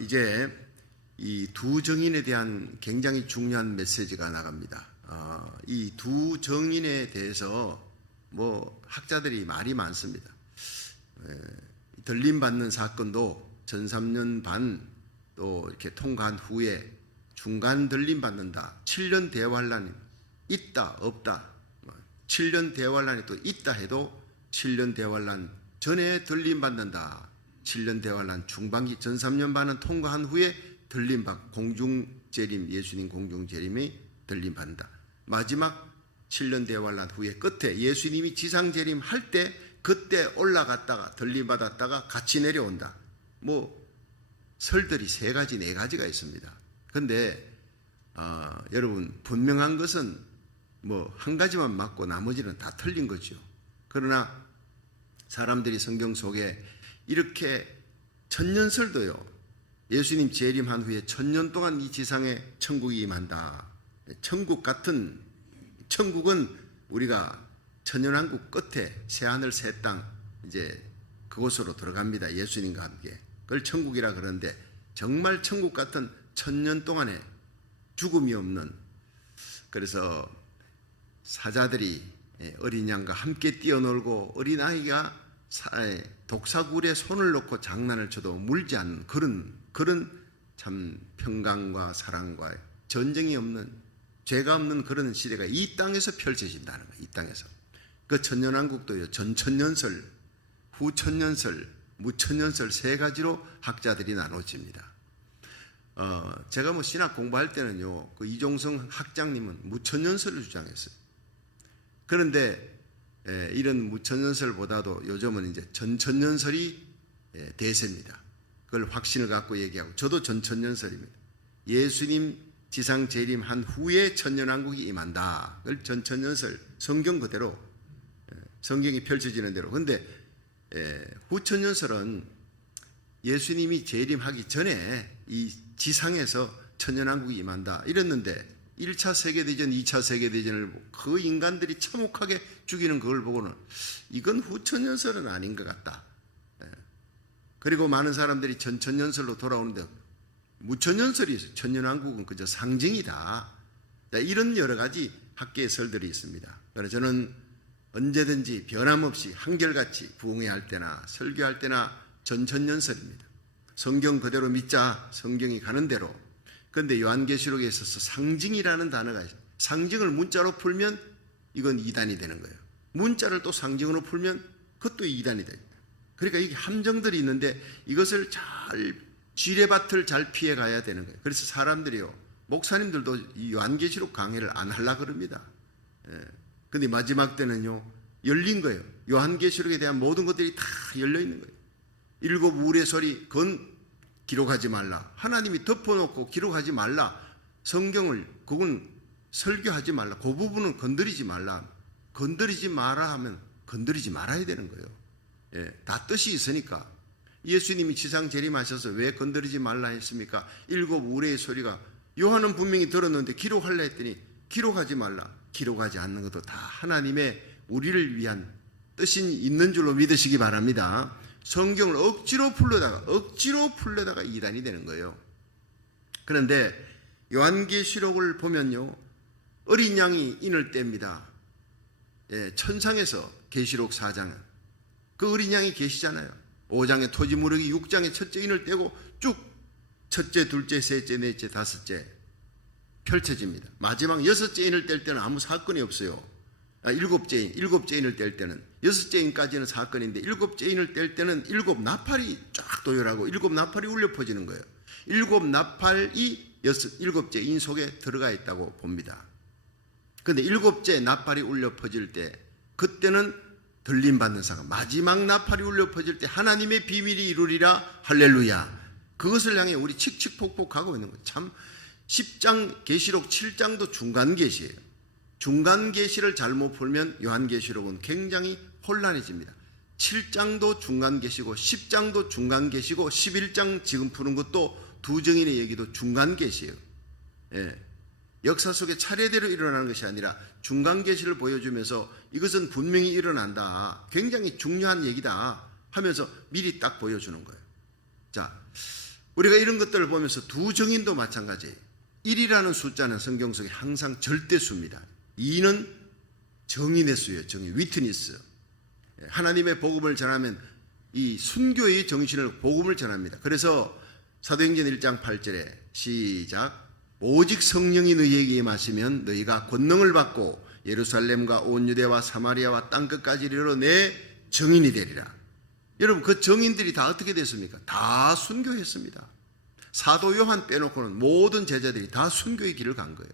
이제 이 두 정인에 대한 굉장히 중요한 메시지가 나갑니다. 이 두 정인에 대해서 뭐 학자들이 말이 많습니다. 들림받는 사건도 전 3년 반 또 이렇게 통과한 후에 중간 들림받는다. 7년 대환란이 있다 없다. 7년 대환란이 또 있다 해도 7년 대환란 전에 들림받는다. 7년 대환란 중반기 전 3년 반은 통과한 후에 들림받 공중재림 예수님 공중재림이 들림받는다. 마지막 7년 대환란 후에 끝에 예수님이 지상재림 할 때 그때 올라갔다가 들림받았다가 같이 내려온다. 뭐 설들이 3가지 4가지가 있습니다. 그런데 여러분 분명한 것은 뭐 한 가지만 맞고 나머지는 다 틀린 거죠. 그러나 사람들이 성경 속에 이렇게 천년설도요. 예수님 재림한 후에 1000년 동안 이 지상에 천국이 임한다. 천국 같은 천국은 우리가 천년왕국 끝에 새하늘 새 땅 이제 그곳으로 들어갑니다. 예수님과 함께. 그걸 천국이라 그러는데 정말 천국 같은 1000년 동안에 죽음이 없는 그래서 사자들이 어린 양과 함께 뛰어놀고 어린아이가 독사굴에 손을 놓고 장난을 쳐도 물지 않는 그런 참 평강과 사랑과 전쟁이 없는 죄가 없는 그런 시대가 이 땅에서 펼쳐진다는 거예요. 이 땅에서. 그 천년왕국도요. 전천년설, 후천년설, 무천년설 3가지로 학자들이 나눠집니다. 제가 뭐 신학 공부할 때는요. 그 이종성 학장님은 무천년설을 주장했어요. 그런데 이런 무천년설보다도 요즘은 이제 전천년설이 대세입니다. 그걸 확신을 갖고 얘기하고 저도 전천년설입니다. 예수님 지상 재림한 후에 천년왕국이 임한다. 그걸 전천년설 성경 그대로 성경이 펼쳐지는 대로. 그런데 후천년설은 예수님이 재림하기 전에 이 지상에서 천년왕국이 임한다 이랬는데 1차 세계대전, 2차 세계대전을 그 인간들이 참혹하게 죽이는 그걸 보고는 이건 후천년설은 아닌 것 같다. 그리고 많은 사람들이 전천년설로 돌아오는데 무천년설이 있어요. 천년왕국은 그저 상징이다. 이런 여러 가지 학계의 설들이 있습니다. 그래서 저는 언제든지 변함없이 한결같이 부흥회할 때나 설교할 때나 전천년설입니다. 성경 그대로 믿자. 성경이 가는 대로. 그런데 요한계시록에 있어서 상징이라는 단어가 있어요. 상징을 문자로 풀면 이건 이단이 되는 거예요. 문자를 또 상징으로 풀면 그것도 이단이 됩니다. 그러니까 이게 함정들이 있는데 이것을 잘 지뢰밭을 잘 피해 가야 되는 거예요. 그래서 사람들이요. 목사님들도 이 요한계시록 강의를 안 하려고 그럽니다. 근데 마지막 때는요. 열린 거예요. 요한계시록에 대한 모든 것들이 다 열려 있는 거예요. 7 우레 소리 그건 기록하지 말라. 하나님이 덮어놓고 기록하지 말라. 성경을 그건 설교하지 말라. 그 부분은 건드리지 말라. 건드리지 마라 하면 건드리지 말아야 되는 거예요. 다 뜻이 있으니까. 예수님이 지상 재림하셔서 왜 건드리지 말라 했습니까? 7 우레의 소리가 요한은 분명히 들었는데 기록하려 했더니 기록하지 말라. 기록하지 않는 것도 다 하나님의 우리를 위한 뜻이 있는 줄로 믿으시기 바랍니다. 성경을 억지로 풀려다가 이단이 되는 거예요. 그런데 요한계시록을 보면요. 어린 양이 인을 뗍니다. 천상에서 계시록 4장은 그 어린 양이 계시잖아요. 5장에 토지무르기 6장에 첫째 인을 떼고 쭉 첫째, 둘째, 셋째, 넷째, 다섯째 펼쳐집니다. 마지막 6째 인을 뗄 때는 아무 사건이 없어요. 7째 인을 뗄 때는 6째 인까지는 사건인데 7째 인을 뗄 때는 7 나팔이 쫙 도열하고 7 나팔이 울려 퍼지는 거예요. 7 나팔이 7째 인 속에 들어가 있다고 봅니다. 그런데 7째 나팔이 울려 퍼질 때 그때는 들림받는 사람, 마지막 나팔이 울려 퍼질 때 하나님의 비밀이 이루리라 할렐루야. 그것을 향해 우리 칙칙폭폭하고 있는 거예요. 참 10장 계시록 7장도 중간 계시예요. 중간 계시를 잘못 풀면 요한계시록은 굉장히 혼란해집니다. 7장도 중간 계시고 10장도 중간 계시고 11장 지금 푸는 것도 두 정인의 얘기도 중간 계시예요. 역사 속에 차례대로 일어나는 것이 아니라 중간 계시를 보여주면서 이것은 분명히 일어난다. 굉장히 중요한 얘기다 하면서 미리 딱 보여주는 거예요. 자, 우리가 이런 것들을 보면서 두 정인도 마찬가지예요. 1이라는 숫자는 성경 속에 항상 절대수입니다. 2는 정인의 수예요. 정인, 위트니스. 하나님의 복음을 전하면 이 순교의 정신을 복음을 전합니다. 그래서 사도행전 1장 8절에 시작. 오직 성령이 너희에게 임하시면 너희가 권능을 받고 예루살렘과 온 유대와 사마리아와 땅끝까지 이르러 내 정인이 되리라. 여러분, 그 정인들이 다 어떻게 됐습니까? 다 순교했습니다. 사도 요한 빼놓고는 모든 제자들이 다 순교의 길을 간 거예요.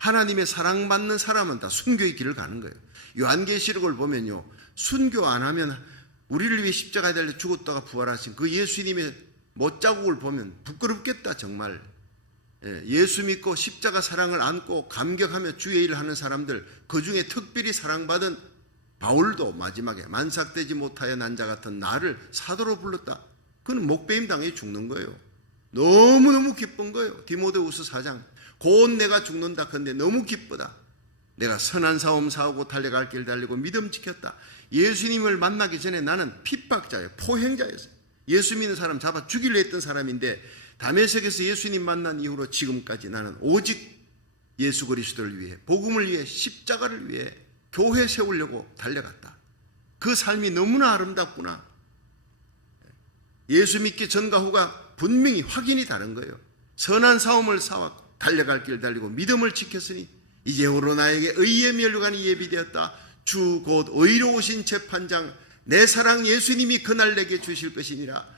하나님의 사랑받는 사람은 다 순교의 길을 가는 거예요. 요한계시록을 보면요, 순교 안 하면 우리를 위해 십자가에 달려 죽었다가 부활하신 그 예수님의 못자국을 보면 부끄럽겠다. 정말 예수 믿고 십자가 사랑을 안고 감격하며 주의 일을 하는 사람들, 그 중에 특별히 사랑받은 바울도 마지막에 만삭되지 못하여 난 자 같은 나를 사도로 불렀다. 그는 목배임 당해 죽는 거예요. 너무너무 기쁜 거예요. 디모데후서 4장. 곧 내가 죽는다. 근데 너무 기쁘다. 내가 선한 싸움 싸우고 달려갈 길 달리고 믿음 지켰다. 예수님을 만나기 전에 나는 핍박자예요. 포행자였어요. 예수 믿는 사람 잡아 죽이려 했던 사람인데 다메섹에서 예수님 만난 이후로 지금까지 나는 오직 예수 그리스도를 위해, 복음을 위해, 십자가를 위해 교회 세우려고 달려갔다. 그 삶이 너무나 아름답구나. 예수 믿기 전과 후가 분명히 확인이 다른 거예요. 선한 싸움을 싸워 달려갈 길 달리고 믿음을 지켰으니 이제후로 나에게 의의 면류관이 예비되었다. 주 곧 의로우신 재판장 내 사랑 예수님이 그날 내게 주실 것이니라.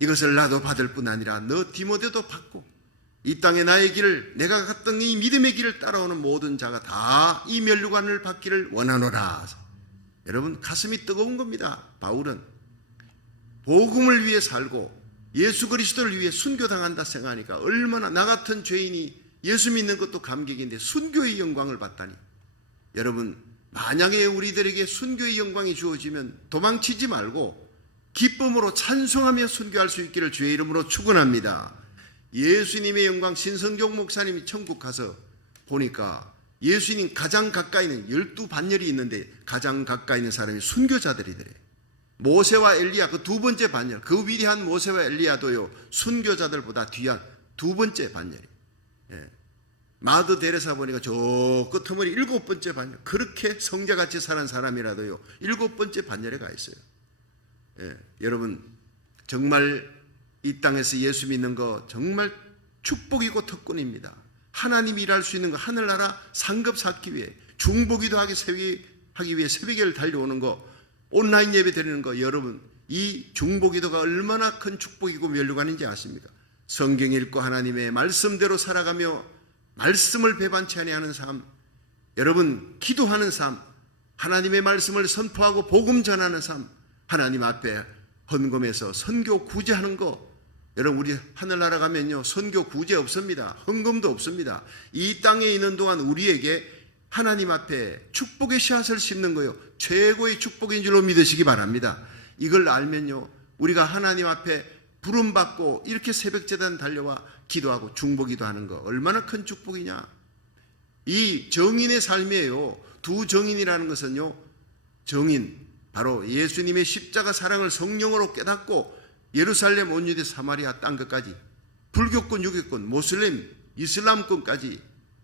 이것을 나도 받을 뿐 아니라 너 디모데도 받고 이 땅에 나의 길을, 내가 갔던 이 믿음의 길을 따라오는 모든 자가 다 이 면류관을 받기를 원하노라. 여러분, 가슴이 뜨거운 겁니다. 바울은 복음을 위해 살고 예수 그리스도를 위해 순교당한다 생각하니까 얼마나, 나 같은 죄인이 예수 믿는 것도 감격인데 순교의 영광을 받다니. 여러분, 만약에 우리들에게 순교의 영광이 주어지면 도망치지 말고 기쁨으로 찬송하며 순교할 수 있기를 주의 이름으로 축원합니다. 예수님의 영광, 신성종 목사님이 천국 가서 보니까 예수님 가장 가까이 있는 12반열이 있는데 가장 가까이 있는 사람이 순교자들이더래. 모세와 엘리야, 그 두 번째 반열, 그 위대한 모세와 엘리야도요, 순교자들보다 뒤한 두 번째 반열이. 마드 데레사 보니까 저 끝머리 7번째 반열, 그렇게 성자같이 사는 사람이라도요 7번째 반열에 가 있어요. 여러분, 정말 이 땅에서 예수 믿는 거 정말 축복이고 특권입니다. 하나님이 일할 수 있는 거, 하늘나라 상급 쌓기 위해, 중보기도 하기 위해 새벽에 달려오는 거, 온라인 예배 드리는 거, 여러분 이 중보기도가 얼마나 큰 축복이고 면류관인지 아십니까? 성경 읽고 하나님의 말씀대로 살아가며 말씀을 배반치 아니하는 삶, 여러분 기도하는 삶, 하나님의 말씀을 선포하고 복음 전하는 삶, 하나님 앞에 헌금해서 선교 구제하는 거. 여러분, 우리 하늘나라 가면요 선교 구제 없습니다. 헌금도 없습니다. 이 땅에 있는 동안 우리에게 하나님 앞에 축복의 씨앗을 심는 거예요. 최고의 축복인 줄로 믿으시기 바랍니다. 이걸 알면요 우리가 하나님 앞에 부름받고 이렇게 새벽제단 달려와 기도하고 중보기도 하는 거 얼마나 큰 축복이냐. 이 정인의 삶이에요. 두 정인이라는 것은요, 정인 바로 예수님의 십자가 사랑을 성령으로 깨닫고 예루살렘, 온 유대, 사마리아 땅끝까지, 불교권, 유교권, 모슬림, 이슬람권까지,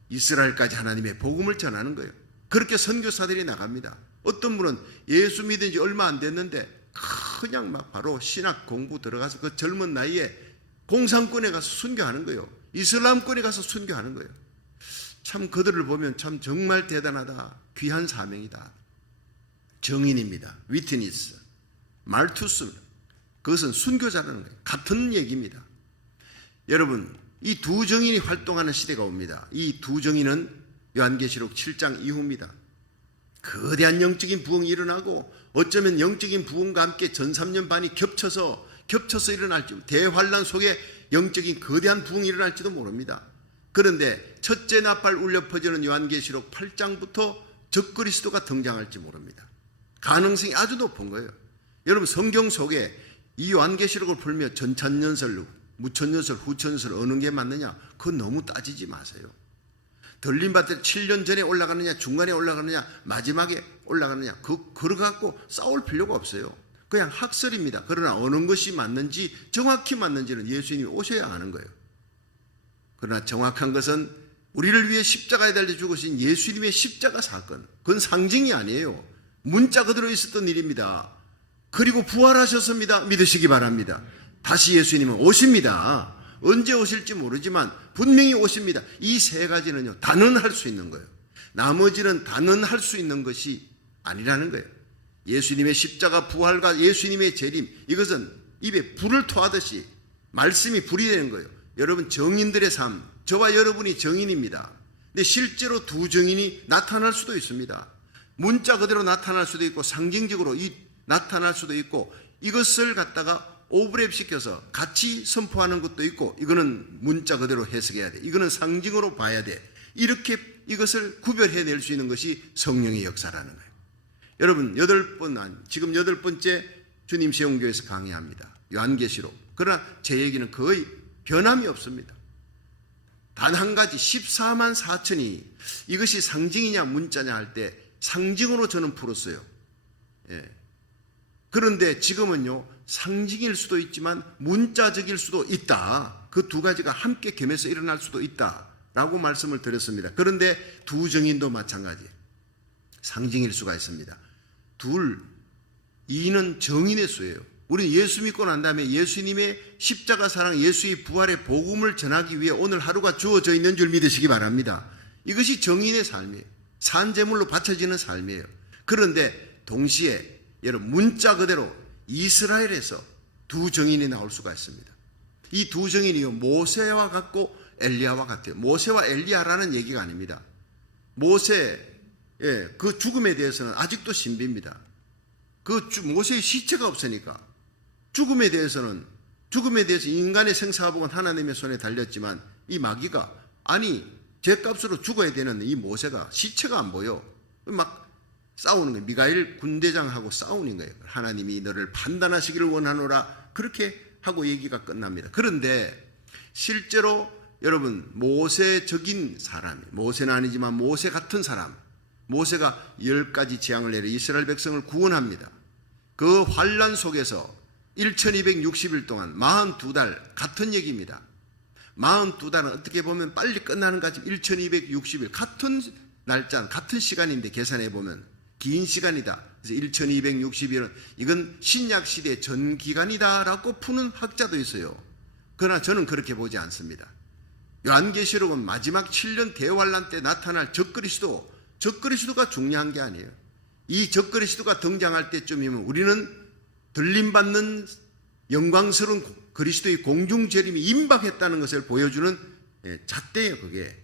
이스라엘까지 하나님의 복음을 전하는 거예요. 그렇게 선교사들이 나갑니다. 어떤 분은 예수 믿은 지 얼마 안 됐는데 그냥 막 바로 신학 공부 들어가서 그 젊은 나이에 공산권에 가서 순교하는 거예요. 이슬람권에 가서 순교하는 거예요. 참 그들을 보면 참 정말 대단하다. 귀한 사명이다. 정인입니다. 위트니스, 말투스, 그것은 순교자라는 거예요. 같은 얘기입니다. 여러분, 이 두 정인이 활동하는 시대가 옵니다. 이 두 정인은 요한계시록 7장 이후입니다. 거대한 영적인 부흥이 일어나고 어쩌면 영적인 부흥과 함께 전 3년 반이 겹쳐서 일어날지, 대환란 속에 영적인 거대한 부흥이 일어날지도 모릅니다. 그런데 첫째 나팔 울려 퍼지는 요한계시록 8장부터 적그리스도가 등장할지 모릅니다. 가능성이 아주 높은 거예요. 여러분, 성경 속에 이 요한계시록을 풀며 전천년설, 무천년설, 후천년설 어느 게 맞느냐? 그건 너무 따지지 마세요. 들림받을 7년 전에 올라가느냐, 중간에 올라가느냐, 마지막에 올라가느냐, 그거 갖고 싸울 필요가 없어요. 그냥 학설입니다. 그러나 어느 것이 맞는지 정확히 맞는지는 예수님이 오셔야 아는 거예요. 그러나 정확한 것은 우리를 위해 십자가에 달려 죽으신 예수님의 십자가 사건, 그건 상징이 아니에요. 문자 그대로 있었던 일입니다. 그리고 부활하셨습니다. 믿으시기 바랍니다. 다시 예수님은 오십니다. 언제 오실지 모르지만 분명히 오십니다. 이 세 가지는요, 단언할 수 있는 거예요. 나머지는 단언할 수 있는 것이 아니라는 거예요. 예수님의 십자가 부활과 예수님의 재림, 이것은 입에 불을 토하듯이 말씀이 불이 되는 거예요. 여러분, 정인들의 삶, 저와 여러분이 정인입니다. 근데 실제로 두 정인이 나타날 수도 있습니다. 문자 그대로 나타날 수도 있고 상징적으로 나타날 수도 있고, 이것을 갖다가 오브랩 시켜서 같이 선포하는 것도 있고, 이거는 문자 그대로 해석해야 돼. 이거는 상징으로 봐야 돼. 이렇게 이것을 구별해낼 수 있는 것이 성령의 역사라는 거예요. 여러분, 지금 8번째 주님 시험교회에서 강의합니다. 요한계시록. 그러나 제 얘기는 거의 변함이 없습니다. 단 한 가지, 14만 4천이 이것이 상징이냐 문자냐 할 때 상징으로 저는 풀었어요. 예. 그런데 지금은요, 상징일 수도 있지만 문자적일 수도 있다. 그 두 가지가 함께 겸해서 일어날 수도 있다라고 말씀을 드렸습니다. 그런데 두 정인도 마찬가지예요. 상징일 수가 있습니다. 이는 정인의 수예요. 우리는 예수 믿고 난 다음에 예수님의 십자가 사랑, 예수의 부활의 복음을 전하기 위해 오늘 하루가 주어져 있는 줄 믿으시기 바랍니다. 이것이 정인의 삶이에요. 산제물로 바쳐지는 삶이에요. 그런데 동시에 여러분, 문자 그대로 이스라엘에서 두 정인이 나올 수가 있습니다. 이 두 정인이요, 모세와 같고 엘리야와 같아요. 모세와 엘리야라는 얘기가 아닙니다. 그 죽음에 대해서는 아직도 신비입니다. 모세의 시체가 없으니까 죽음에 대해서 인간의 생사복은 하나님의 손에 달렸지만, 이 마귀가 죄값으로 죽어야 되는 이 모세가 시체가 안 보여. 막 싸우는 거예요. 미가엘 군대장하고 싸우는 거예요. 하나님이 너를 판단하시기를 원하노라. 그렇게 하고 얘기가 끝납니다. 그런데 실제로 여러분, 모세적인 사람, 모세는 아니지만 모세 같은 사람, 모세가 10가지 재앙을 내려 이스라엘 백성을 구원합니다. 그 환난 속에서 1260일 동안 42달, 같은 얘기입니다. 42달은 어떻게 보면 빨리 끝나는 것 같지만 1260일, 같은 날짜, 같은 시간인데 계산해 보면 긴 시간이다. 그래서 1260일은 이건 신약시대 전 기간이다라고 푸는 학자도 있어요. 그러나 저는 그렇게 보지 않습니다. 요한계시록은 마지막 7년 대환란 때 나타날 적그리스도가 중요한 게 아니에요. 이 적그리스도가 등장할 때쯤이면 우리는 들림받는 영광스러운 그리스도의 공중재림이 임박했다는 것을 보여주는 잣대예요, 그게.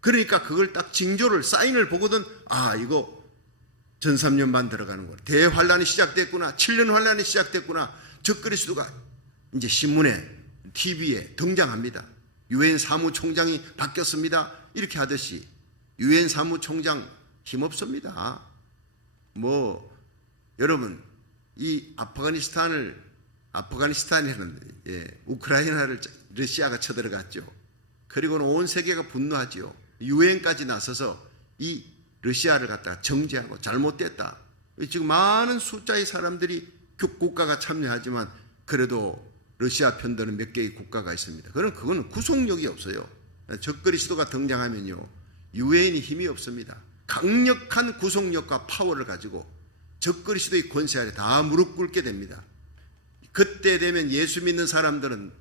그러니까 그걸 딱 징조를, 사인을 보거든, 이거 전 3년 반 들어가는 거야. 대환란이 시작됐구나. 7년 환란이 시작됐구나. 적그리스도가 이제 신문에, TV에 등장합니다. 유엔 사무총장이 바뀌었습니다. 이렇게 하듯이 유엔 사무총장 힘없습니다. 여러분, 이 아프가니스탄이라는 우크라이나를 러시아가 쳐들어갔죠. 그리고는 온 세계가 분노하죠. 유엔까지 나서서 이 러시아를 갖다가 정죄하고 잘못됐다. 지금 많은 숫자의 사람들이 국가가 참여하지만 그래도 러시아 편드는 몇 개의 국가가 있습니다. 그건 구속력이 없어요. 적그리스도가 등장하면요, 유엔이 힘이 없습니다. 강력한 구속력과 파워를 가지고 적그리스도의 권세 아래 다 무릎 꿇게 됩니다. 그때 되면 예수 믿는 사람들은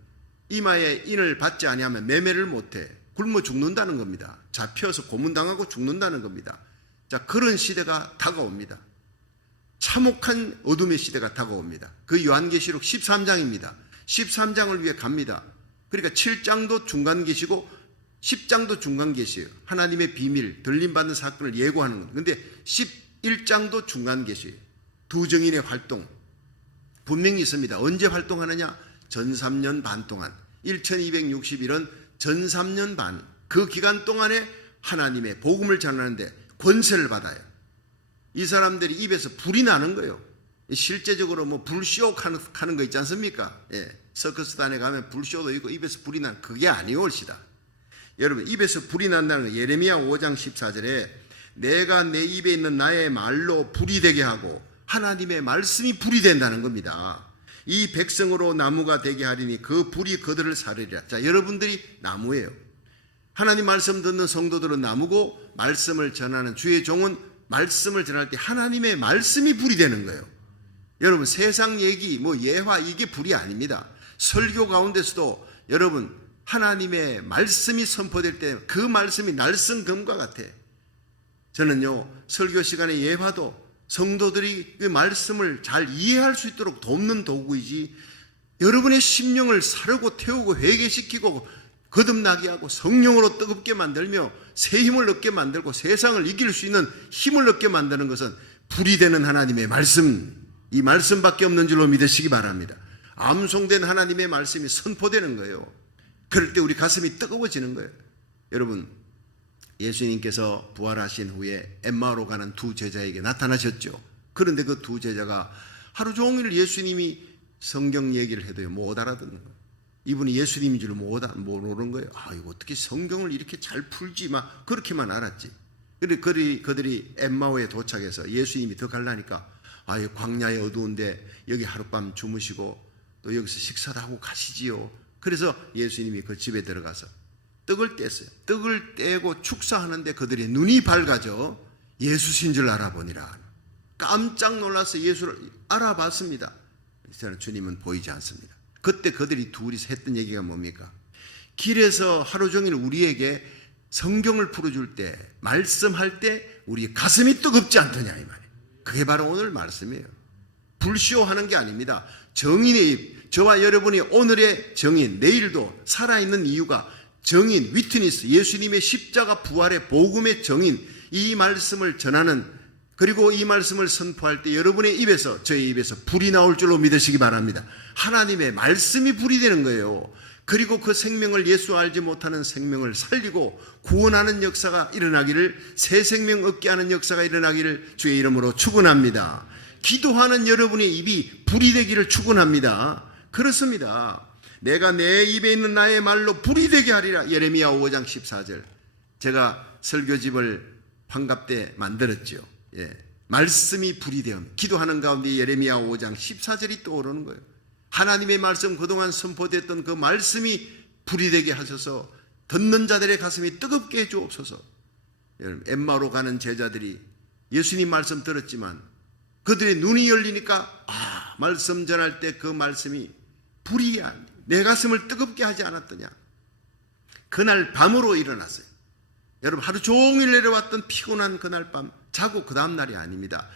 이마에 인을 받지 아니하면 매매를 못해 굶어 죽는다는 겁니다. 잡혀서 고문당하고 죽는다는 겁니다. 자, 그런 시대가 다가옵니다. 참혹한 어둠의 시대가 다가옵니다. 그 요한계시록 13장입니다. 13장을 위해 갑니다. 그러니까 7장도 중간 계시고 10장도 중간 계시예요. 하나님의 비밀, 들림받는 사건을 예고하는 겁니다. 그런데 11장도 중간 계시예요. 두 정인의 활동 분명히 있습니다. 언제 활동하느냐? 전 3년 반 동안, 1260일은 전 3년 반, 그 기간 동안에 하나님의 복음을 전하는데 권세를 받아요. 이 사람들이 입에서 불이 나는 거예요. 실제적으로 불쇼 하는 거 있지 않습니까? 서커스단에 가면 불쇼도 있고 입에서 불이 나는, 그게 아니올시다. 여러분, 입에서 불이 난다는 거, 예레미야 5장 14절에 내가 내 입에 있는 나의 말로 불이 되게 하고 하나님의 말씀이 불이 된다는 겁니다. 이 백성으로 나무가 되게 하리니 그 불이 그들을 사르리라. 자, 여러분들이 나무예요. 하나님 말씀 듣는 성도들은 나무고, 말씀을 전하는 주의 종은 말씀을 전할 때 하나님의 말씀이 불이 되는 거예요. 여러분, 세상 얘기, 예화, 이게 불이 아닙니다. 설교 가운데서도 여러분, 하나님의 말씀이 선포될 때 그 말씀이 날성금과 같아. 저는요, 설교 시간에 예화도 성도들이 그 말씀을 잘 이해할 수 있도록 돕는 도구이지, 여러분의 심령을 사르고 태우고 회개시키고 거듭나게 하고 성령으로 뜨겁게 만들며 새 힘을 얻게 만들고 세상을 이길 수 있는 힘을 얻게 만드는 것은 불이 되는 하나님의 말씀, 이 말씀밖에 없는 줄로 믿으시기 바랍니다. 암송된 하나님의 말씀이 선포되는 거예요. 그럴 때 우리 가슴이 뜨거워지는 거예요. 여러분, 예수님께서 부활하신 후에 엠마오로 가는 두 제자에게 나타나셨죠. 그런데 그 두 제자가 하루 종일 예수님이 성경 얘기를 해도요 못 알아듣는 거예요. 이분이 예수님인 줄 모르는 거예요. 이거 어떻게 성경을 이렇게 잘 풀지, 막 그렇게만 알았지. 그런데 그들이 엠마오에 도착해서 예수님이 더 가려니까 광야에 어두운데 여기 하룻밤 주무시고 또 여기서 식사도 하고 가시지요. 그래서 예수님이 그 집에 들어가서 떡을 뗐어요. 떡을 떼고 축사하는데 그들의 눈이 밝아져 예수신 줄 알아보니라. 깜짝 놀라서 예수를 알아봤습니다. 저는 주님은 보이지 않습니다. 그때 그들이 둘이서 했던 얘기가 뭡니까? 길에서 하루 종일 우리에게 성경을 풀어줄 때, 말씀할 때 우리 가슴이 뜨겁지 않더냐 이 말이에요. 그게 바로 오늘 말씀이에요. 불쇼하는 게 아닙니다. 정인의 입, 저와 여러분이 오늘의 정인, 내일도 살아있는 이유가 정인, 위트니스, 예수님의 십자가 부활의 복음의 정인, 이 말씀을 전하는, 그리고 이 말씀을 선포할 때 여러분의 입에서, 저의 입에서 불이 나올 줄로 믿으시기 바랍니다. 하나님의 말씀이 불이 되는 거예요. 그리고 그 생명을, 예수 알지 못하는 생명을 살리고 구원하는 역사가 일어나기를, 새 생명 얻게 하는 역사가 일어나기를 주의 이름으로 축원합니다. 기도하는 여러분의 입이 불이 되기를 축원합니다. 그렇습니다. 내가 내 입에 있는 나의 말로 불이 되게 하리라. 예레미야 5장 14절. 제가 설교집을 환갑 때 만들었죠. 말씀이 불이 되어 기도하는 가운데 예레미야 5장 14절이 떠오르는 거예요. 하나님의 말씀, 그동안 선포됐던 그 말씀이 불이 되게 하셔서 듣는 자들의 가슴이 뜨겁게 해 주옵소서. 엠마오로 가는 제자들이 예수님 말씀 들었지만 그들의 눈이 열리니까 말씀 전할 때 그 말씀이 불이 내 가슴을 뜨겁게 하지 않았더냐. 그날 밤으로 일어났어요. 여러분, 하루 종일 내려왔던 피곤한 그날 밤 자고 그 다음 날이 아닙니다.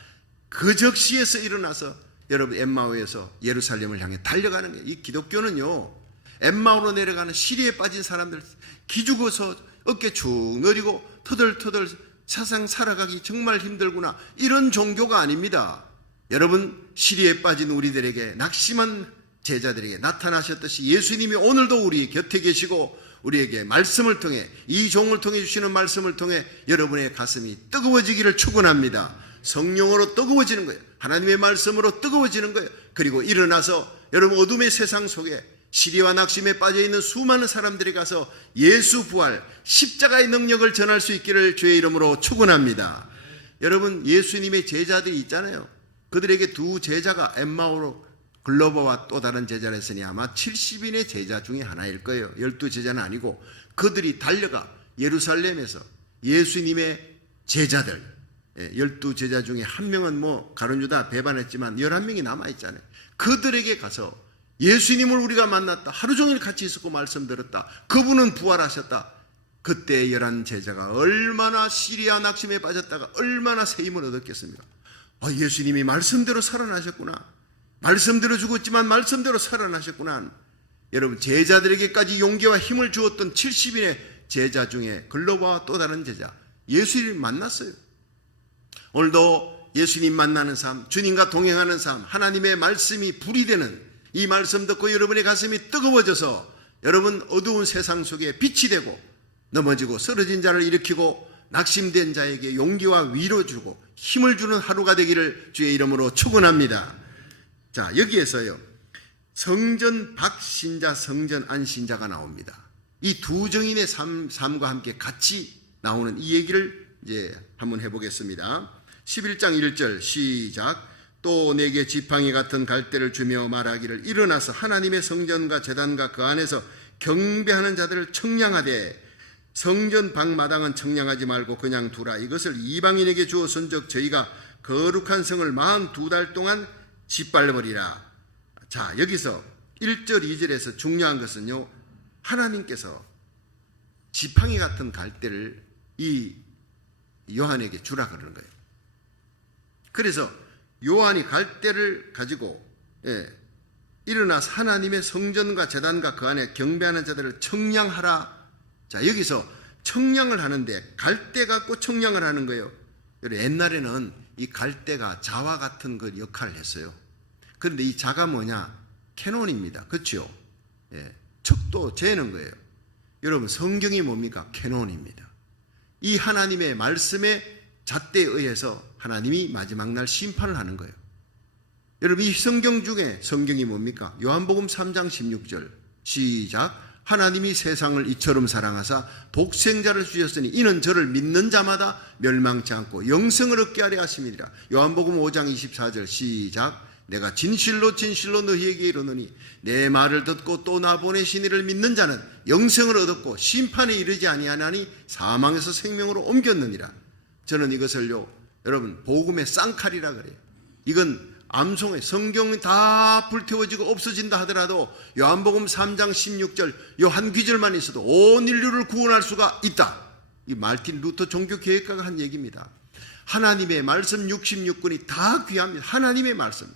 그 적시에서 일어나서 여러분 엠마오에서 예루살렘을 향해 달려가는 거예요. 이 기독교는요, 엠마오로 내려가는 시리에 빠진 사람들, 기죽어서 어깨 축 내리고 터덜터덜 세상 살아가기 정말 힘들구나, 이런 종교가 아닙니다. 여러분, 시리에 빠진 우리들에게, 낙심한 제자들에게 나타나셨듯이 예수님이 오늘도 우리 곁에 계시고 우리에게 말씀을 통해, 이 종을 통해 주시는 말씀을 통해 여러분의 가슴이 뜨거워지기를 축원합니다. 성령으로 뜨거워지는 거예요. 하나님의 말씀으로 뜨거워지는 거예요. 그리고 일어나서 여러분 어둠의 세상 속에 시리와 낙심에 빠져있는 수많은 사람들이 가서 예수 부활, 십자가의 능력을 전할 수 있기를 주의 이름으로 축원합니다. 여러분, 예수님의 제자들이 있잖아요. 그들에게 두 제자가 엠마오로 글로버와 또 다른 제자를 했으니 아마 70인의 제자 중에 하나일 거예요. 12제자는 아니고 그들이 달려가 예루살렘에서 예수님의 제자들, 12제자 중에 한 명은 가룟유다 배반했지만 11명이 남아있잖아요. 그들에게 가서 예수님을 우리가 만났다, 하루 종일 같이 있었고 말씀 들었다, 그분은 부활하셨다. 그때 11제자가 얼마나 시리아 낙심에 빠졌다가 얼마나 새 힘을 얻었겠습니까? 예수님이 말씀대로 살아나셨구나, 말씀대로 죽었지만 말씀대로 살아나셨구나. 여러분, 제자들에게까지 용기와 힘을 주었던 70인의 제자 중에 글로바와 또 다른 제자, 예수님 만났어요. 오늘도 예수님 만나는 삶, 주님과 동행하는 삶, 하나님의 말씀이 불이 되는 이 말씀 듣고 여러분의 가슴이 뜨거워져서 여러분 어두운 세상 속에 빛이 되고 넘어지고 쓰러진 자를 일으키고 낙심된 자에게 용기와 위로 주고 힘을 주는 하루가 되기를 주의 이름으로 축원합니다. 자, 여기에서요, 성전 박신자, 성전 안신자가 나옵니다. 이 두 정인의 삶과 함께 같이 나오는 이 얘기를 이제 한번 해보겠습니다. 11장 1절 시작. 또 내게 지팡이 같은 갈대를 주며 말하기를 일어나서 하나님의 성전과 제단과 그 안에서 경배하는 자들을 청량하되 성전 방마당은 청량하지 말고 그냥 두라. 이것을 이방인에게 주었은즉 저희가 거룩한 성을 42달 동안 짓밟아버리라. 자, 여기서 1절 2절에서 중요한 것은요, 하나님께서 지팡이 같은 갈대를 이 요한에게 주라 그러는 거예요. 그래서 요한이 갈대를 가지고 일어나서 하나님의 성전과 제단과 그 안에 경배하는 자들을 청량하라. 자, 여기서 청량을 하는데 갈대 갖고 청량을 하는 거예요. 옛날에는 이 갈대가 자와 같은 그 역할을 했어요. 그런데 이 자가 뭐냐? 캐논입니다. 그렇죠? 척도 재는 거예요. 여러분, 성경이 뭡니까? 캐논입니다. 이 하나님의 말씀의 잣대에 의해서 하나님이 마지막 날 심판을 하는 거예요. 여러분, 이 성경 중에 성경이 뭡니까? 요한복음 3장 16절 시작. 하나님이 세상을 이처럼 사랑하사 독생자를 주셨으니 이는 저를 믿는 자마다 멸망치 않고 영생을 얻게 하려 하심이니라. 요한복음 5장 24절 시작. 내가 진실로 진실로 너희에게 이르노니 내 말을 듣고 또 나 보내신 이를 믿는 자는 영생을 얻었고 심판에 이르지 아니하나니 사망에서 생명으로 옮겼느니라. 저는 이것을요, 여러분, 복음의 쌍칼이라 그래요. 이건 암송에 성경이 다 불태워지고 없어진다 하더라도 요한복음 3장 16절 요 한 귀절만 있어도 온 인류를 구원할 수가 있다. 이 말틴 루터 종교개혁가가 한 얘기입니다. 하나님의 말씀 66권이 다 귀합니다. 하나님의 말씀.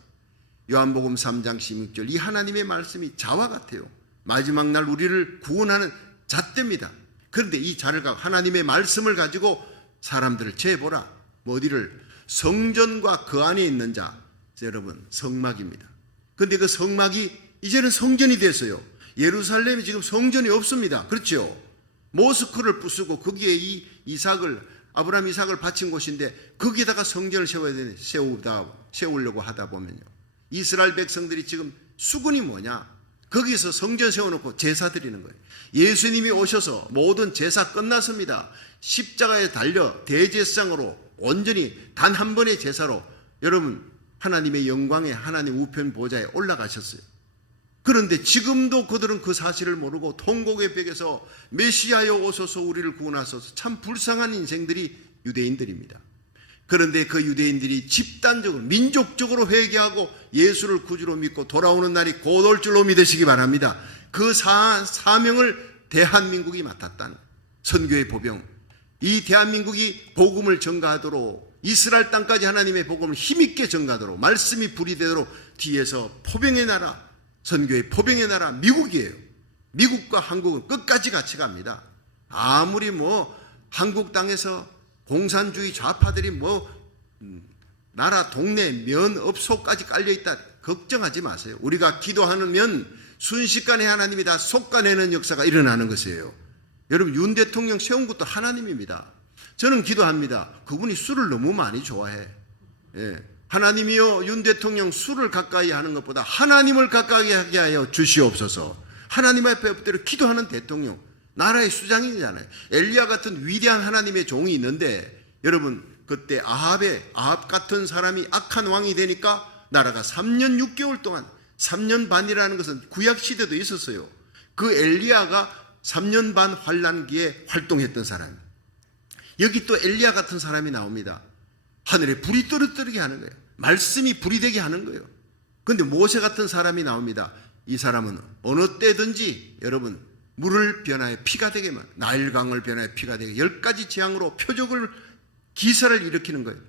요한복음 3장 16절 이 하나님의 말씀이 자와 같아요. 마지막 날 우리를 구원하는 잣대입니다. 그런데 이 자를 가지고 하나님의 말씀을 가지고 사람들을 재보라. 어디를? 성전과 그 안에 있는 자. 여러분, 성막입니다. 그런데 그 성막이 이제는 성전이 됐어요. 예루살렘이 지금 성전이 없습니다. 그렇죠? 모스크를 부수고 거기에 이 아브라함 이삭을 바친 곳인데 거기에다가 성전을 세우려고 하다 보면요, 이스라엘 백성들이 지금 수군이 뭐냐? 거기서 성전 세워놓고 제사 드리는 거예요. 예수님이 오셔서 모든 제사 끝났습니다. 십자가에 달려 대제사장으로 온전히 단 한 번의 제사로 여러분 하나님의 영광에 하나님 우편 보좌에 올라가셨어요. 그런데 지금도 그들은 그 사실을 모르고 통곡의 벽에서 메시아여 오소서 우리를 구원하소서, 참 불쌍한 인생들이 유대인들입니다. 그런데 그 유대인들이 집단적으로 민족적으로 회개하고 예수를 구주로 믿고 돌아오는 날이 곧 올 줄로 믿으시기 바랍니다. 그 사명을 대한민국이 맡았다는 선교의 보병, 이 대한민국이 복음을 전가하도록 이스라엘 땅까지 하나님의 복음을 힘있게 전가하도록 말씀이 불이 되도록 뒤에서 포병의 나라, 선교의 포병의 나라 미국이에요. 미국과 한국은 끝까지 같이 갑니다. 아무리 한국 땅에서 공산주의 좌파들이 나라 동네 면업소까지 깔려있다 걱정하지 마세요. 우리가 기도하면 순식간에 하나님이 다 솎아내는 역사가 일어나는 것이에요. 여러분, 윤 대통령 세운 것도 하나님입니다. 저는 기도합니다. 그분이 술을 너무 많이 좋아해. 하나님이여, 윤 대통령 술을 가까이 하는 것보다 하나님을 가까이 하게 하여 주시옵소서. 하나님 앞에 엎드려 기도하는 대통령, 나라의 수장이잖아요. 엘리야 같은 위대한 하나님의 종이 있는데 여러분, 그때 아합 같은 사람이 악한 왕이 되니까 나라가 3년 6개월 동안, 3년 반이라는 것은 구약 시대도 있었어요. 그 엘리야가 3년 반 환란기에 활동했던 사람. 여기 또 엘리야 같은 사람이 나옵니다. 하늘에 불이 떨어뜨리게 하는 거예요. 말씀이 불이 되게 하는 거예요. 그런데 모세 같은 사람이 나옵니다. 이 사람은 어느 때든지 여러분 물을 변화해 피가 되게, 나일강을 변화해 피가 되게 10가지 재앙으로 표적을, 기사를 일으키는 거예요.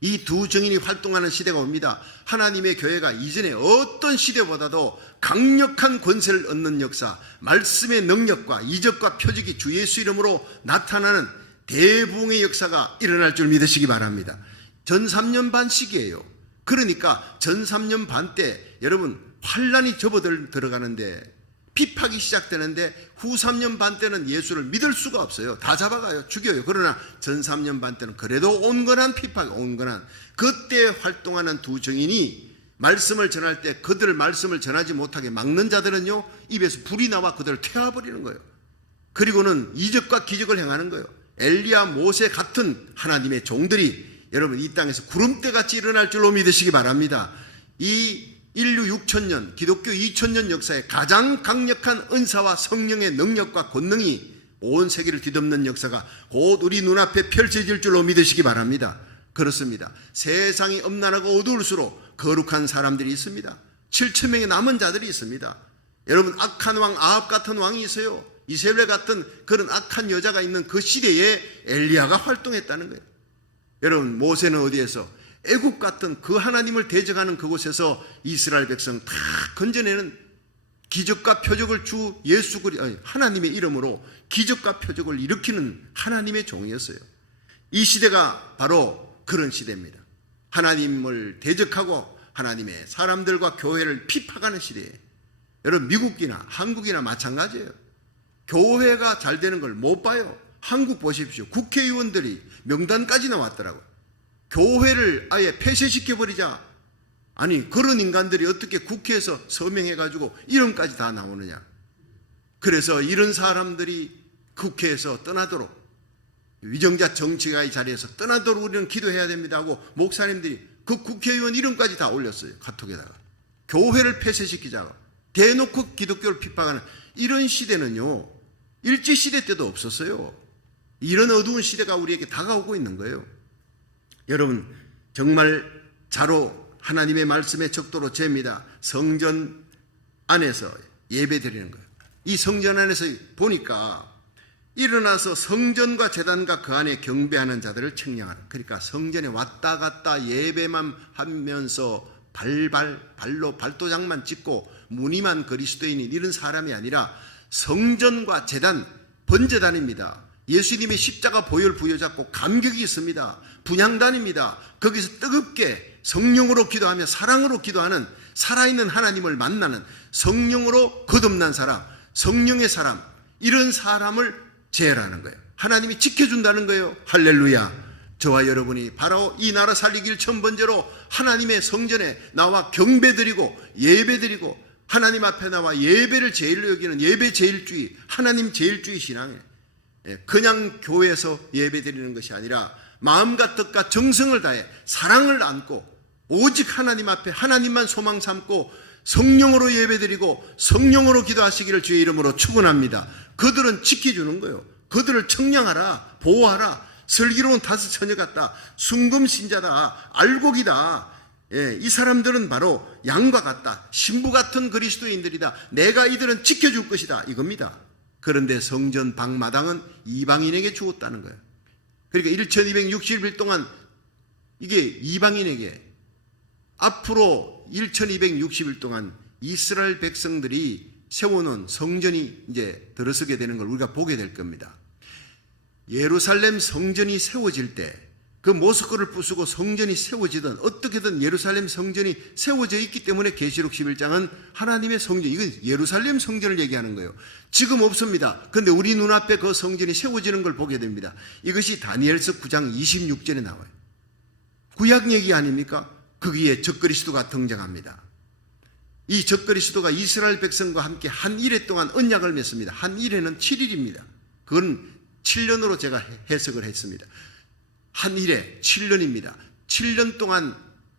이 두 증인이 활동하는 시대가 옵니다. 하나님의 교회가 이전에 어떤 시대보다도 강력한 권세를 얻는 역사, 말씀의 능력과 이적과 표적이 주 예수 이름으로 나타나는 대부흥의 역사가 일어날 줄 믿으시기 바랍니다. 전 3년 반 시기예요. 그러니까 전 3년 반 때 여러분 환란이 접어들어가는데, 핍박이 시작되는데 후 3년 반 때는 예수를 믿을 수가 없어요. 다 잡아가요. 죽여요. 그러나 전 3년 반 때는 그래도 온건한 핍박, 온건한, 그때 활동하는 두 증인이 말씀을 전할 때 그들 말씀을 전하지 못하게 막는 자들은요, 입에서 불이 나와 그들을 태워버리는 거예요. 그리고는 이적과 기적을 행하는 거예요. 엘리야, 모세 같은 하나님의 종들이 여러분 이 땅에서 구름대같이 일어날 줄로 믿으시기 바랍니다. 이 인류 6천년, 기독교 2000년 역사에 가장 강력한 은사와 성령의 능력과 권능이 온 세계를 뒤덮는 역사가 곧 우리 눈앞에 펼쳐질 줄로 믿으시기 바랍니다. 그렇습니다. 세상이 음란하고 어두울수록 거룩한 사람들이 있습니다. 7,000명의 남은 자들이 있습니다. 여러분 악한 왕 아합 같은 왕이 있어요. 이세벨 같은 그런 악한 여자가 있는 그 시대에 엘리야가 활동했다는 거예요. 여러분 모세는 어디에서 애굽 같은 그 하나님을 대적하는 그곳에서 이스라엘 백성 다 건져내는 기적과 표적을 주 예수 그리스도 하나님의 이름으로 기적과 표적을 일으키는 하나님의 종이었어요. 이 시대가 바로 그런 시대입니다. 하나님을 대적하고 하나님의 사람들과 교회를 핍박하는 시대예요. 여러분 미국이나 한국이나 마찬가지예요. 교회가 잘 되는 걸 못 봐요. 한국 보십시오. 국회의원들이 명단까지 나왔더라고요. 교회를 아예 폐쇄시켜버리자. 아니 그런 인간들이 어떻게 국회에서 서명해가지고 이름까지 다 나오느냐. 그래서 이런 사람들이 국회에서 떠나도록 위정자 정치가의 자리에서 떠나도록 우리는 기도해야 됩니다 하고 목사님들이 그 국회의원 이름까지 다 올렸어요. 카톡에다가. 교회를 폐쇄시키자고 대놓고 기독교를 핍박하는 이런 시대는요 일제시대 때도 없었어요. 이런 어두운 시대가 우리에게 다가오고 있는 거예요. 여러분 정말 자로 하나님의 말씀에 적도로 잽니다. 성전 안에서 예배 드리는 거예요. 이 성전 안에서 보니까 일어나서 성전과 제단과 그 안에 경배하는 자들을 책령하는, 그러니까 성전에 왔다 갔다 예배만 하면서 발로 발도장만 찍고 무늬만 그리스도인인 이런 사람이 아니라 성전과 제단, 번제단입니다. 예수님의 십자가 보혈 부여잡고 감격이 있습니다. 분향단입니다. 거기서 뜨겁게 성령으로 기도하며 사랑으로 기도하는 살아있는 하나님을 만나는 성령으로 거듭난 사람, 성령의 사람, 이런 사람을 제외하는 거예요. 하나님이 지켜준다는 거예요. 할렐루야. 저와 여러분이 바로 이 나라 살리기를 천 번째로 하나님의 성전에 나와 경배드리고 예배드리고 하나님 앞에 나와 예배를 제일로 여기는 예배 제일주의, 하나님 제일주의 신앙이에요. 그냥 교회에서 예배드리는 것이 아니라 마음과 뜻과 정성을 다해 사랑을 안고 오직 하나님 앞에 하나님만 소망 삼고 성령으로 예배드리고 성령으로 기도하시기를 주의 이름으로 축원합니다. 그들은 지켜주는 거예요. 그들을 청량하라, 보호하라. 슬기로운 다섯 처녀 같다, 순금신자다, 알곡이다. 이 사람들은 바로 양과 같다, 신부 같은 그리스도인들이다. 내가 이들은 지켜줄 것이다, 이겁니다. 그런데 성전 방마당은 이방인에게 주었다는 거예요. 그러니까 1260일 동안 이게 이방인에게, 앞으로 1260일 동안 이스라엘 백성들이 세워놓은 성전이 이제 들어서게 되는 걸 우리가 보게 될 겁니다. 예루살렘 성전이 세워질 때 그 모스크를 부수고 성전이 세워지든 어떻게든 예루살렘 성전이 세워져 있기 때문에 계시록 11장은 하나님의 성전, 이건 예루살렘 성전을 얘기하는 거예요. 지금 없습니다. 그런데 우리 눈앞에 그 성전이 세워지는 걸 보게 됩니다. 이것이 다니엘서 9장 26절에 나와요. 구약 얘기 아닙니까? 거기에 적그리스도가 등장합니다. 이 적그리스도가 이스라엘 백성과 함께 한 일해 동안 언약을 맺습니다. 한 일해는 7일입니다. 그건 7년으로 제가 해석을 했습니다. 한 일해 7년입니다. 7년 동안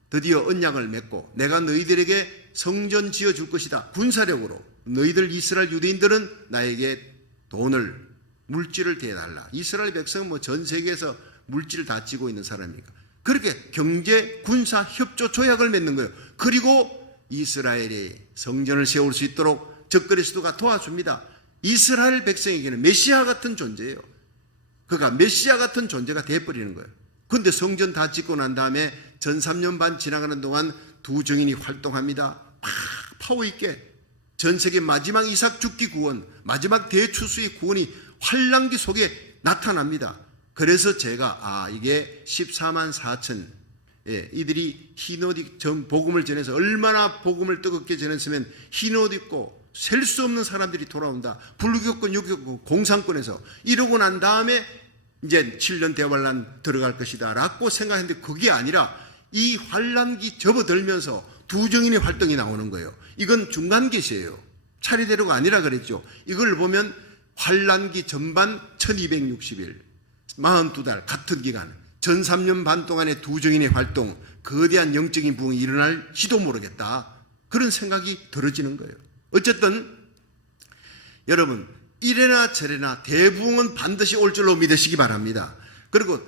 드디어 언약을 맺고 내가 너희들에게 성전 지어줄 것이다. 군사력으로. 너희들 이스라엘 유대인들은 나에게 돈을, 물질을 대달라. 이스라엘 백성은 뭐 전 세계에서 물질을 다 쥐고 있는 사람이니까. 그렇게 경제, 군사, 협조 조약을 맺는 거예요. 그리고 이스라엘의 성전을 세울 수 있도록 적그리스도가 도와줍니다. 이스라엘 백성에게는 메시아 같은 존재예요. 그가 메시아 같은 존재가 돼버리는 거예요. 그런데 성전 다 짓고 난 다음에 전 3년 반 지나가는 동안 두 증인이 활동합니다. 파워 있게 전 세계 마지막 이삭 죽기 구원, 마지막 대추수의 구원이 환란기 속에 나타납니다. 그래서 제가 이게 14만 4천 이들이 흰옷 복음을 전해서 얼마나 복음을 뜨겁게 전했으면 흰옷 입고 셀 수 없는 사람들이 돌아온다. 불교권, 유교권, 공산권에서 이러고 난 다음에 이제 7년 대환란 들어갈 것이다 라고 생각했는데 그게 아니라 이 환란기 접어들면서 두 증인의 활동이 나오는 거예요. 이건 중간 계시예요. 차례대로가 아니라 그랬죠. 이걸 보면 환란기 전반 1260일 42달 같은 기간 전 3년 반 동안의 두 증인의 활동, 거대한 영적인 부흥이 일어날지도 모르겠다. 그런 생각이 들어지는 거예요. 어쨌든 여러분 이래나 저래나 대부흥은 반드시 올 줄로 믿으시기 바랍니다. 그리고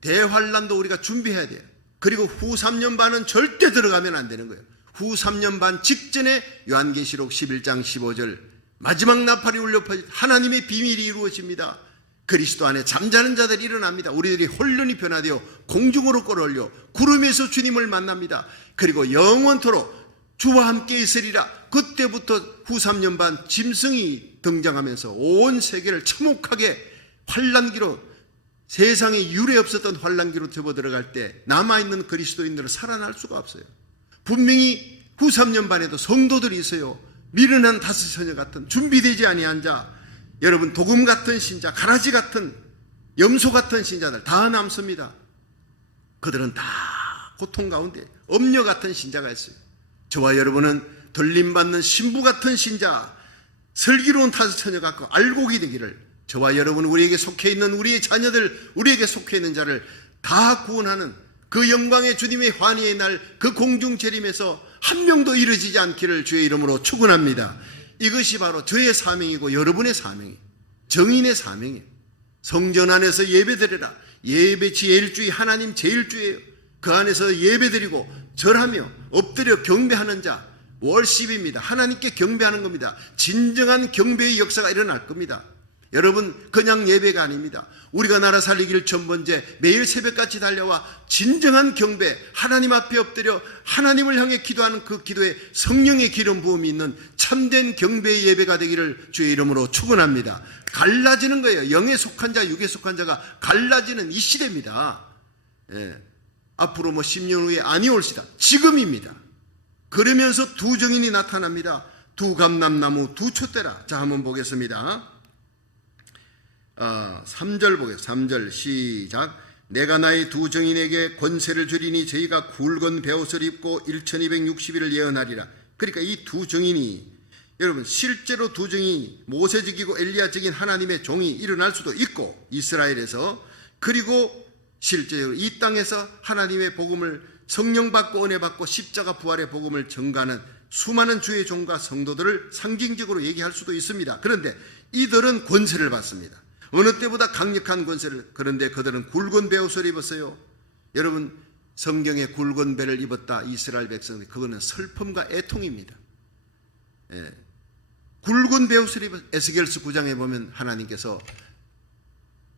대환란도 우리가 준비해야 돼요. 그리고 후 3년 반은 절대 들어가면 안 되는 거예요. 후 3년 반 직전에 요한계시록 11장 15절 마지막 나팔이 울려 퍼질 하나님의 비밀이 이루어집니다. 그리스도 안에 잠자는 자들이 일어납니다. 우리들이 혼련히 변화되어 공중으로 끌어올려 구름에서 주님을 만납니다. 그리고 영원토록 주와 함께 있으리라. 그때부터 후 3년 반 짐승이 등장하면서 온 세계를 참혹하게 환란기로 세상에 유례 없었던 환란기로 접어들어갈 때 남아있는 그리스도인들은 살아날 수가 없어요. 분명히 후 3년 반에도 성도들이 있어요. 미련한 다섯 처녀 같은 준비되지 아니한 자, 여러분 도금 같은 신자, 가라지 같은 염소 같은 신자들 다 남습니다. 그들은 다 고통 가운데 엄녀 같은 신자가 있어요. 저와 여러분은 들림받는 신부 같은 신자, 슬기로운 다섯 처녀 같고 알곡이 되기를, 저와 여러분 우리에게 속해 있는 우리의 자녀들, 우리에게 속해 있는 자를 다 구원하는 그 영광의 주님의 환희의 날 그 공중 재림에서 한 명도 이르지지 않기를 주의 이름으로 축원합니다. 이것이 바로 저의 사명이고 여러분의 사명이에요. 정인의 사명이에요. 성전 안에서 예배드려라. 예배 제일주의 하나님 제일주예요. 그 안에서 예배드리고 절하며 엎드려 경배하는 자, 월십입니다. 하나님께 경배하는 겁니다. 진정한 경배의 역사가 일어날 겁니다. 여러분 그냥 예배가 아닙니다. 우리가 나라 살리기를 천번째 매일 새벽같이 달려와 진정한 경배, 하나님 앞에 엎드려 하나님을 향해 기도하는 그 기도에 성령의 기름 부음이 있는 참된 경배의 예배가 되기를 주의 이름으로 축원합니다. 갈라지는 거예요. 영에 속한 자, 육에 속한 자가 갈라지는 이 시대입니다. 앞으로 10년 후에 아니올시다. 지금입니다. 그러면서 두 증인이 나타납니다. 두 감람나무 두 촛대라. 자, 한번 보겠습니다. 3절 보겠습니다. 3절 시작. 내가 나의 두 증인에게 권세를 주리니 저희가 굵은 베옷을 입고 1260일을 예언하리라. 그러니까 이 두 증인이, 여러분 실제로 두 증인이 모세적이고 엘리야적인 하나님의 종이 일어날 수도 있고 이스라엘에서, 그리고 실제로 이 땅에서 하나님의 복음을 성령 받고 은혜 받고 십자가 부활의 복음을 전가하는 수많은 주의 종과 성도들을 상징적으로 얘기할 수도 있습니다. 그런데 이들은 권세를 받습니다. 어느 때보다 강력한 권세를. 그런데 그들은 굵은 베옷을 입었어요. 여러분 성경에 굵은 베를 입었다 이스라엘 백성들, 그거는 슬픔과 애통입니다. 굵은 베옷을 입은 에스겔서 9장에 보면 하나님께서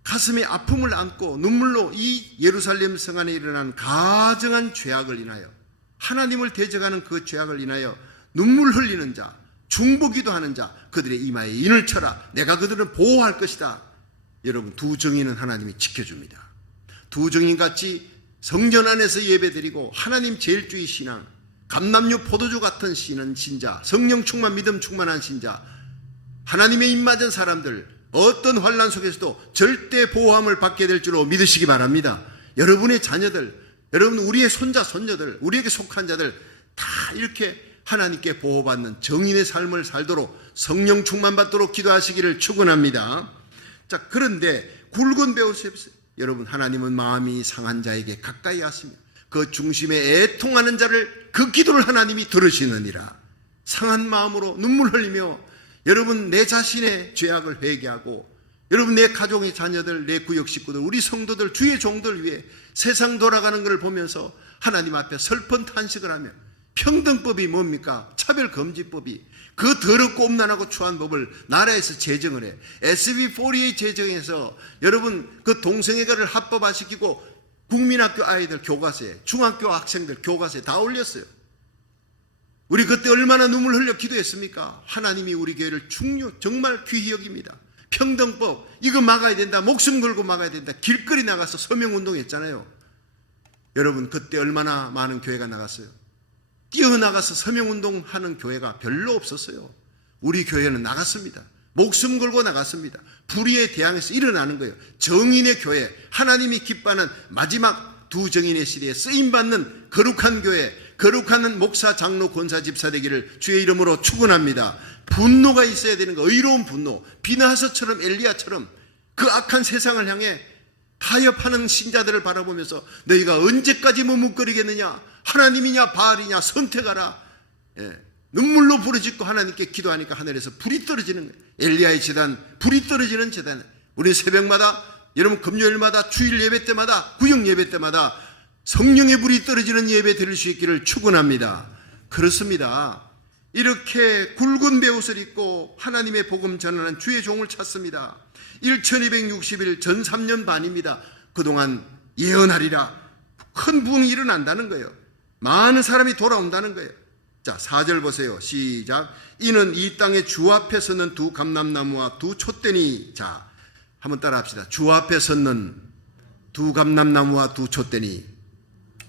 가슴에 아픔을 안고 눈물로 이 예루살렘 성 안에 일어난 가증한 죄악을 인하여, 하나님을 대적하는 그 죄악을 인하여 눈물 흘리는 자, 중보기도 하는 자, 그들의 이마에 인을 쳐라. 내가 그들을 보호할 것이다. 여러분 두 증인은 하나님이 지켜줍니다. 두 증인같이 성전 안에서 예배드리고 하나님 제일주의 신앙, 감람류 포도주 같은 신자, 성령 충만 믿음 충만한 신자, 하나님의 입맞은 사람들, 어떤 환난 속에서도 절대 보호함을 받게 될 줄로 믿으시기 바랍니다. 여러분의 자녀들, 여러분 우리의 손자 손녀들, 우리에게 속한 자들 다 이렇게 하나님께 보호받는 정인의 삶을 살도록 성령 충만 받도록 기도하시기를 축원합니다. 자, 그런데 굵은 베옷을 입으세요. 여러분 하나님은 마음이 상한 자에게 가까이 하시며 그 중심에 애통하는 자를 그 기도를 하나님이 들으시느니라. 상한 마음으로 눈물 흘리며 여러분 내 자신의 죄악을 회개하고, 여러분 내 가족의 자녀들, 내 구역 식구들, 우리 성도들, 주의 종들 위해 세상 돌아가는 것을 보면서 하나님 앞에 슬픈 탄식을 하며, 평등법이 뭡니까? 차별금지법이 그 더럽고 음란하고 추한 법을 나라에서 제정을 해. SB48 제정해서 여러분 그 동성애가를 합법화시키고 국민학교 아이들 교과서에, 중학교 학생들 교과서에 다 올렸어요. 우리 그때 얼마나 눈물 흘려 기도했습니까? 하나님이 우리 교회를 정말 귀히 여깁니다. 평등법 이거 막아야 된다. 목숨 걸고 막아야 된다. 길거리 나가서 서명운동했잖아요. 여러분 그때 얼마나 많은 교회가 나갔어요. 뛰어나가서 서명운동하는 교회가 별로 없었어요. 우리 교회는 나갔습니다. 목숨 걸고 나갔습니다. 불의에 대항해서 일어나는 거예요. 정인의 교회, 하나님이 기뻐하는 마지막 두 정인의 시대에 쓰임받는 거룩한 교회, 거룩한 목사, 장로, 권사, 집사 되기를 주의 이름으로 축원합니다. 분노가 있어야 되는 거, 의로운 분노, 비나하서처럼 엘리야처럼 그 악한 세상을 향해 타협하는 신자들을 바라보면서 너희가 언제까지 머뭇거리겠느냐, 하나님이냐 바알이냐 선택하라. 눈물로 부르짖고 하나님께 기도하니까 하늘에서 불이 떨어지는 거예요. 엘리야의 제단, 불이 떨어지는 제단. 우리 새벽마다, 여러분 금요일마다, 주일 예배 때마다, 구역 예배 때마다 성령의 불이 떨어지는 예배 드릴 수 있기를 축원합니다. 그렇습니다. 이렇게 굵은 베옷을 입고 하나님의 복음 전하는 주의 종을 찾습니다. 1260일 전 3년 반입니다. 그동안 예언하리라. 큰 부흥이 일어난다는 거예요. 많은 사람이 돌아온다는 거예요. 자, 4절 보세요. 시작. 이는 이 땅의 주 앞에 서는 두 감람나무와 두 촛대니. 자, 한번 따라 합시다. 주 앞에 서는 두 감람나무와 두 촛대니.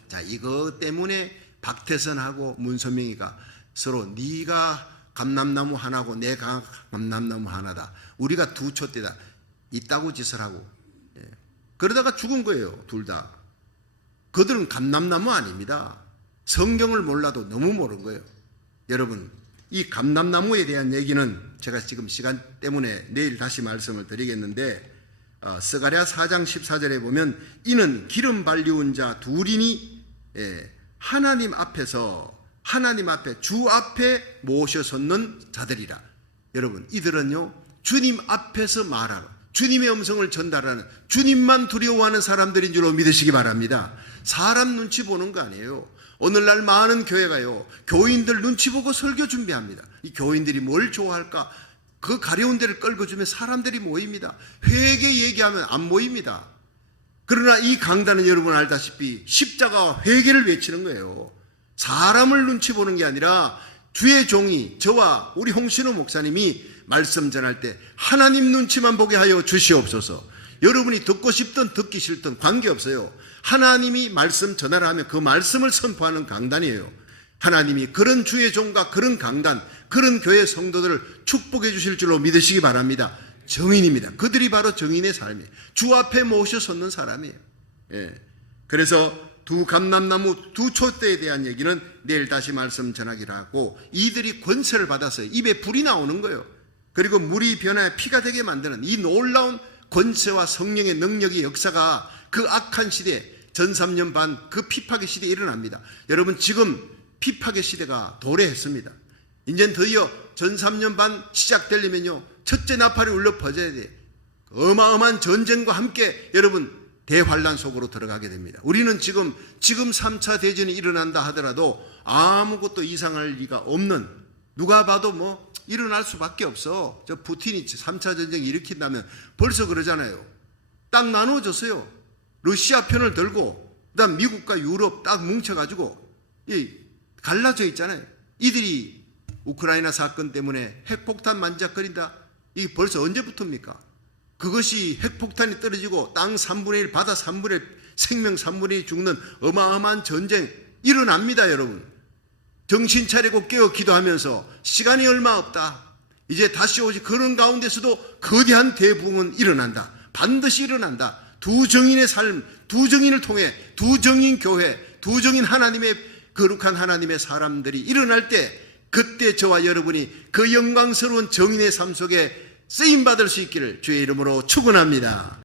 자, 이거 때문에 박태선하고 문선명이가 서로 네가 감람나무 하나고 내가 감람나무 하나다. 우리가 두 촛대다. 이따구 짓을 하고. 그러다가 죽은 거예요. 둘 다. 그들은 감람나무 아닙니다. 성경을 몰라도 너무 모르는 거예요. 여러분, 이 감람나무에 대한 얘기는 제가 지금 시간 때문에 내일 다시 말씀을 드리겠는데, 스가랴 4장 14절에 보면 이는 기름 발리운 자 둘이니 하나님 앞에 주 앞에 모셔 섰는 자들이라. 여러분, 이들은요 주님 앞에서 말하러 주님의 음성을 전달하는, 주님만 두려워하는 사람들인 줄로 믿으시기 바랍니다. 사람 눈치 보는 거 아니에요. 오늘날 많은 교회가요, 교인들 눈치 보고 설교 준비합니다. 이 교인들이 뭘 좋아할까? 그 가려운 데를 끌고주면 사람들이 모입니다. 회개 얘기하면 안 모입니다. 그러나 이 강단은 여러분 알다시피 십자가와 회개를 외치는 거예요. 사람을 눈치 보는 게 아니라 주의 종이, 저와 우리 홍신호 목사님이 말씀 전할 때 하나님 눈치만 보게 하여 주시옵소서. 여러분이 듣고 싶든 듣기 싫든 관계없어요. 하나님이 말씀 전하라 하면 그 말씀을 선포하는 강단이에요. 하나님이 그런 주의 종과 그런 강단, 그런 교회 성도들을 축복해 주실 줄로 믿으시기 바랍니다. 정인입니다. 그들이 바로 정인의 삶이에요. 주 앞에 모셔 섰는 사람이에요. 그래서 두 감람나무 두 촛대에 대한 얘기는 내일 다시 말씀 전하기로 하고, 이들이 권세를 받았어요. 입에 불이 나오는 거예요. 그리고 물이 변하여 피가 되게 만드는 이 놀라운 권세와 성령의 능력의 역사가 그 악한 시대, 전 3년 반 그 핍박의 시대에 일어납니다. 여러분, 지금 핍박의 시대가 도래했습니다. 이제는 드디어 전 3년 반 시작되려면요, 첫째 나팔이 울려 퍼져야 돼요. 어마어마한 전쟁과 함께 여러분 대환란 속으로 들어가게 됩니다. 우리는 지금 3차 대전이 일어난다 하더라도 아무것도 이상할 리가 없는, 누가 봐도 뭐 일어날 수밖에 없어. 저 푸틴이 3차 전쟁 일으킨다면 벌써 그러잖아요. 딱 나누어졌어요. 러시아 편을 들고 그다음 미국과 유럽 딱 뭉쳐가지고 갈라져 있잖아요. 이들이 우크라이나 사건 때문에 핵폭탄 만작거린다. 이게 벌써 언제부터입니까? 그것이 핵폭탄이 떨어지고 땅 3분의 1, 바다 3분의 1, 생명 3분의 1 죽는 어마어마한 전쟁 일어납니다. 여러분, 정신 차리고 깨어 기도하면서 시간이 얼마 없다, 이제 다시 오지. 그런 가운데서도 거대한 대부흥은 일어난다. 반드시 일어난다. 두 정인의 삶, 두 정인을 통해 두 정인 교회, 두 정인 하나님의 거룩한 하나님의 사람들이 일어날 때, 그때 저와 여러분이 그 영광스러운 정인의 삶 속에 쓰임받을 수 있기를 주의 이름으로 축원합니다.